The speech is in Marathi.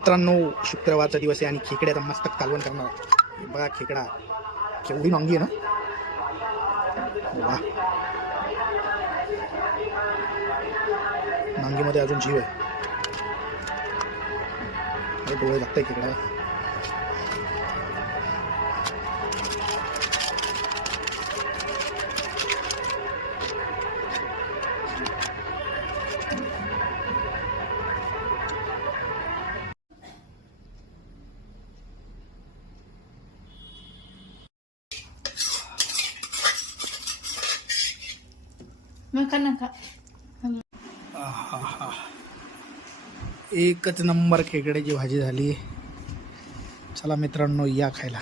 मित्रांनो, शुक्रवारचा दिवस आहे आणि खेकड्याचा मस्त कालवण करणार. बघा खेकडा केवढी वांगी आहे ना. वा, नांगीमध्ये अजून जीव आहे. डोळे लागतंय खेकडा. एकच नंबर खेकड्याची भाजी झाली. चला मित्रांनो, या खायला.